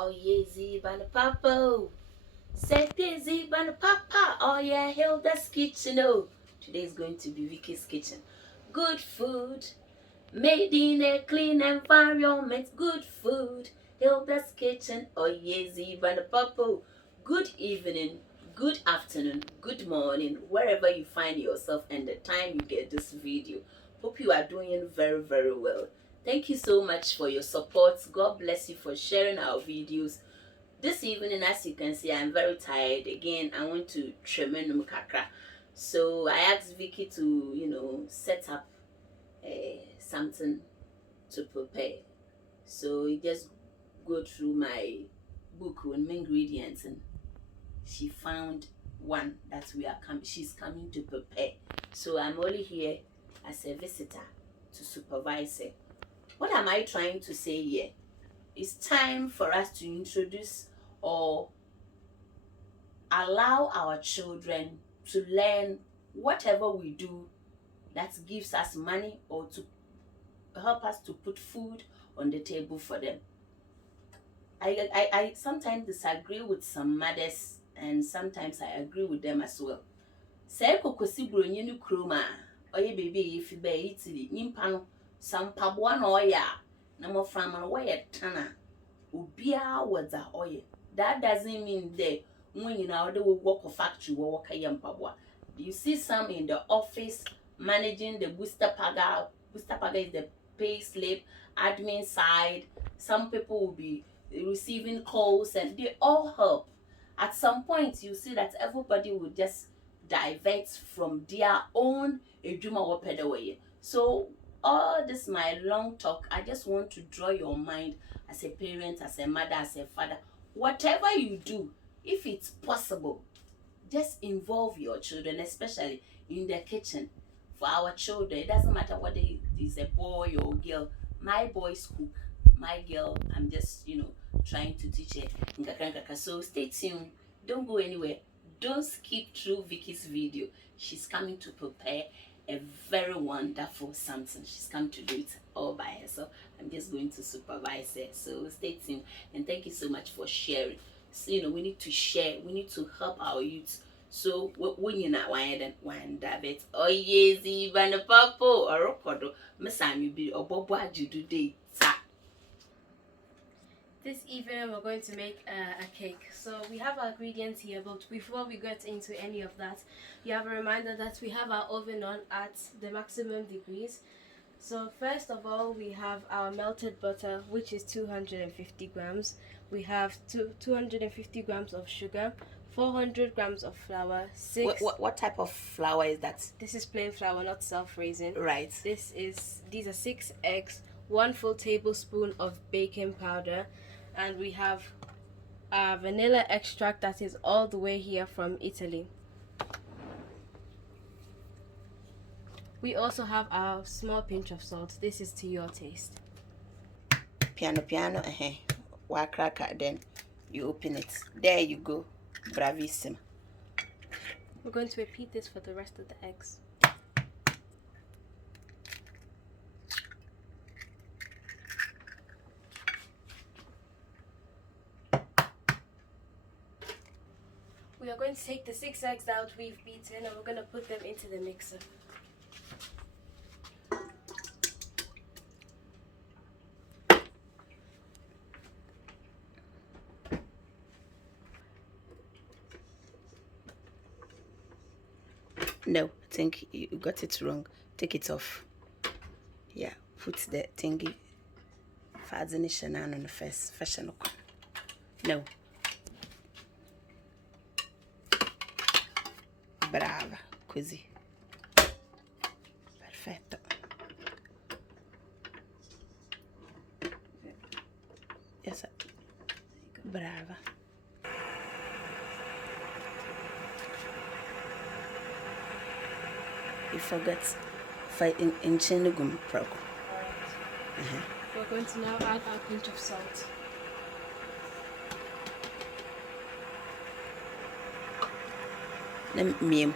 Oh yeah, Ziba Papa. Sete Ziba Papa. Oh yeah, Hilda's kitchen. Oh, today is going to be Vicky's kitchen. Good food, made in a clean environment. Good food, Hilda's kitchen. Oh yeah, Ziba Papa. Good evening, good afternoon, good morning, wherever you find yourself and the time you get this video. Hope you are doing very, very well. Thank you so much for your support. God bless you for sharing our videos. This evening, as you can see, I'm very tired. Again, I want to tremendum kakra. So I asked Vicky to, set up something to prepare. So you just go through my book with ingredients, and she found one that she's coming to prepare. So I'm only here as a visitor to supervise her. What am I trying to say here? It's time for us to introduce or allow our children to learn whatever we do that gives us money or to help us to put food on the table for them. I sometimes disagree with some mothers, and sometimes I agree with them as well. Say kokosi bronye no kroma oye baby if be Italy nimpa no sampaboa na oya na mo frama no we tana obia wada oye. That doesn't mean that when you know they will work for factory or work mpaboa. You see some in the office managing the booster paga. Booster paga is the pay slip admin side. Some people will be receiving calls, and they all help. At some point you see that everybody will just divert from their own ejuma wopedaway. So all this my long talk, I just want to draw your mind as a parent, as a mother, as a father. Whatever you do, if it's possible, just involve your children, especially in the kitchen. For our children, it doesn't matter whether it is a boy or girl. My boys cook, my girl, I'm just trying to teach her. So stay tuned, don't go anywhere, don't skip through Vicky's video. She's coming to prepare a very wonderful something. She's come to do it all by herself. I'm just going to supervise her. So stay tuned, and thank you so much for sharing. So, we need to share, we need to help our youth. So when you're not one David, oh yes, even a purple or a podo, Miss you be or Bob, what you do day. This evening we're going to make a cake. So we have our ingredients here, but before we get into any of that, you have a reminder that we have our oven on at the maximum degrees. So first of all, we have our melted butter, which is 250 grams. We have 250 grams of sugar, 400 grams of flour. What type of flour is that? This is plain flour, not self-raising. Right. These are 6 eggs, 1 full tablespoon of baking powder, and we have vanilla extract that is all the way here from Italy. We also have our small pinch of salt. This is to your taste. Piano, cracker, then you open it. There you go. Bravissimo. We're going to repeat this for the rest of the eggs. We are going to take the 6 eggs that we've beaten, and we're going to put them into the mixer. No, I think you got it wrong. Take it off. Yeah, put the thingy. Fazinition on the first fashion. No. Brava, così. Perfetto. Yes, brava. You forgot in Chinugum Pro. We're going to now add our pinch of salt. Miem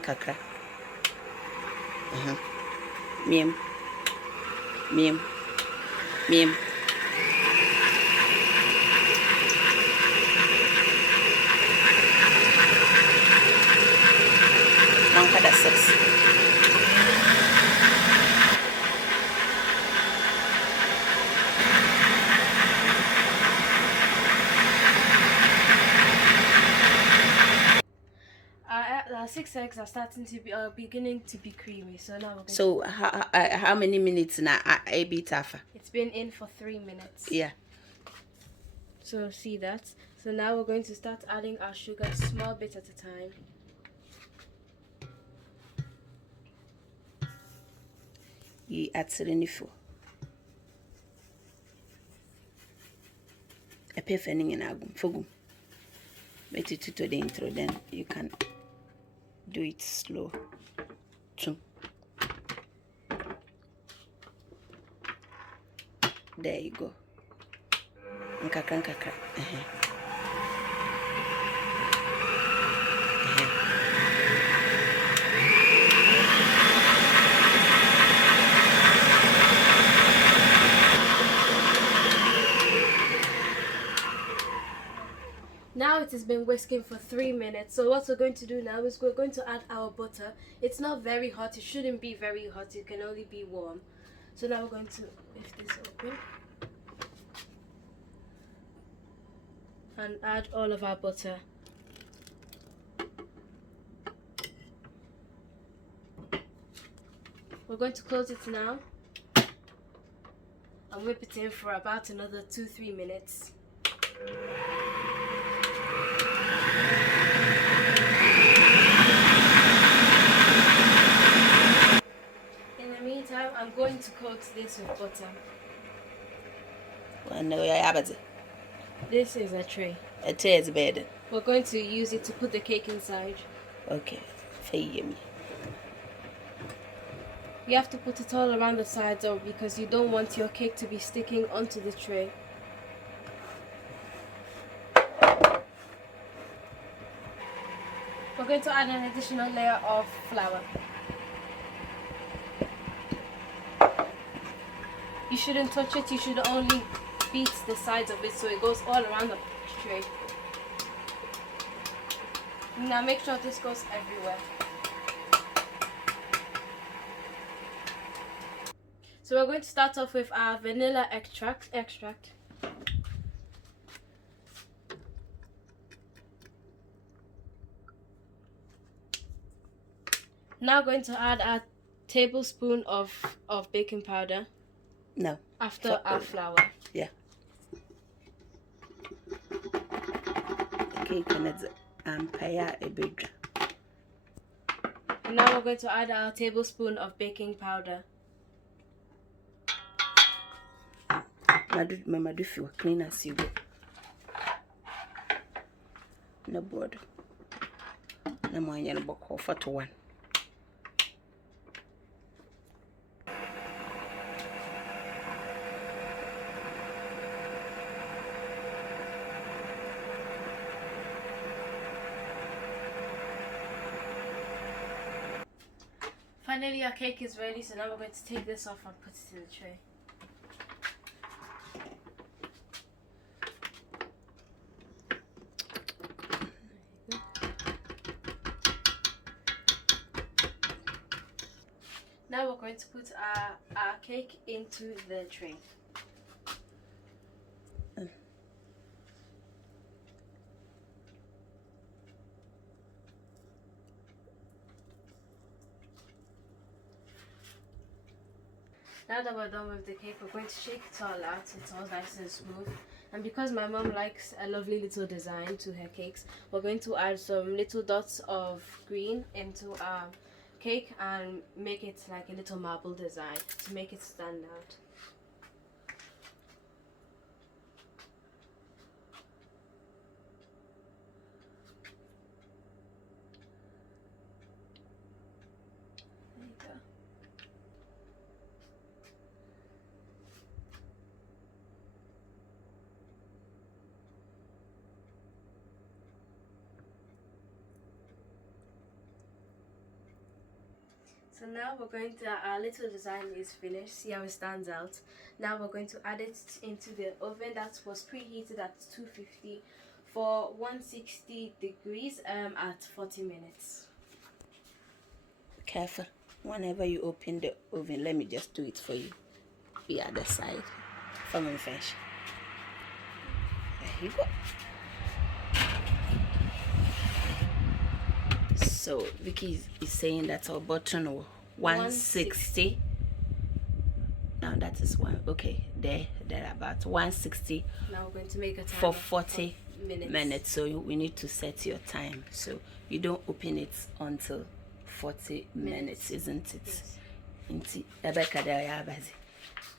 kakra. Miem. sugars. Our 6 eggs are starting to be beginning to be creamy. So now we're going So how many minutes now? I beat Tafa. It's been in for 3 minutes. Yeah. So see that. So now we're going to start adding our sugar small bit at a time. You add serenifu. A pay fanning in agum fogum. Make it to the intro, then you can do it slow. There you go. Nkakra. Now it has been whisking for 3 minutes. So what we're going to do now is we're going to add our butter. It's not very hot. It shouldn't be very hot. It can only be warm. So now we're going to lift this open and add all of our butter. We're going to close it now and whip it in for about another 2-3 minutes. In the meantime, I'm going to coat this with butter. This is a tray. A tray is bed. We're going to use it to put the cake inside. Okay. You have to put it all around the sides though, because you don't want your cake to be sticking onto the tray. We're going to add an additional layer of flour. You shouldn't touch it, you should only beat the sides of it so it goes all around the tray. Now make sure this goes everywhere. So we're going to start off with our vanilla extract. Now going to add a tablespoon of baking powder. No. After our flour. Yeah. Okay, can ampere a bit. Now we're going to add a tablespoon of baking powder. Mama, do feel clean as you go. No board. No more yan book for to one. Finally, our cake is ready, so now we're going to take this off and put it in the tray. Now we're going to put our cake into the tray. Now that we're done with the cake, we're going to shake it all out. It's all nice and smooth. And because my mom likes a lovely little design to her cakes, we're going to add some little dots of green into our cake and make it like a little marble design to make it stand out. There you go. So now we're going to, our little design is finished. See how it stands out. Now we're going to add it into the oven that was preheated at 250 for 160 degrees at 40 minutes. careful. Whenever you open the oven, let me just do it for you. The other side. From the finish. There you go. So Vicky is saying that our button 160. Now that is one. Okay, there about 160. Now we're going to make a time for of 40 minutes. So we need to set your time. So you don't open it until 40 minutes, isn't it? Yes. Inti Rebecca there ya bazi.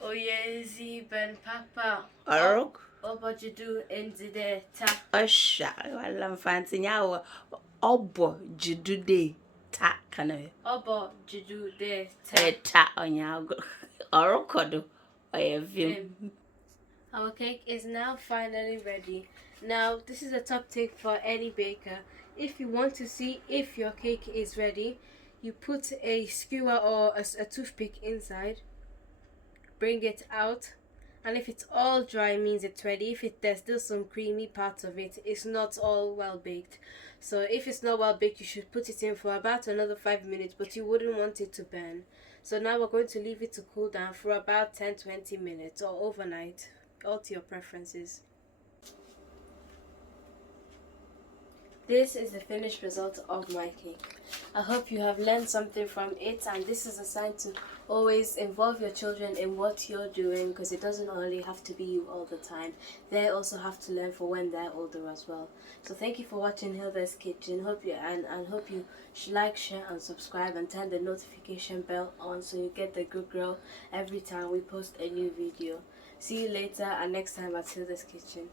Oh yes, Ben Papa. Orok. What you do into the ta? Osha, wala mfanti nyawo. Obo judude ta kana. Obo judu de ta. Ta onyago. Orokodo. Oyevim. Our cake is now finally ready. Now, this is a top tip for any baker. If you want to see if your cake is ready, you put a skewer or a toothpick inside, bring it out, and if it's all dry, means it's ready. If there's still some creamy parts of it, it's not all well baked. So if it's not well baked, you should put it in for about another 5 minutes, but you wouldn't want it to burn. So now we're going to leave it to cool down for about 10-20 minutes or overnight, all to your preferences. This is the finished result of my cake. I hope you have learned something from it, and this is a sign to always involve your children in what you're doing, because it doesn't only have to be you all the time. They also have to learn for when they're older as well. So thank you for watching Hilda's Kitchen. Hope you like, share and subscribe, and turn the notification bell on so you get the good girl every time we post a new video. See you later and next time at Hilda's Kitchen.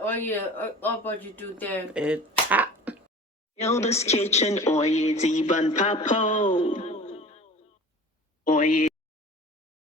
Oh yeah, what you do there? Ta. Hilda's Kitchen, oye, ziban papo.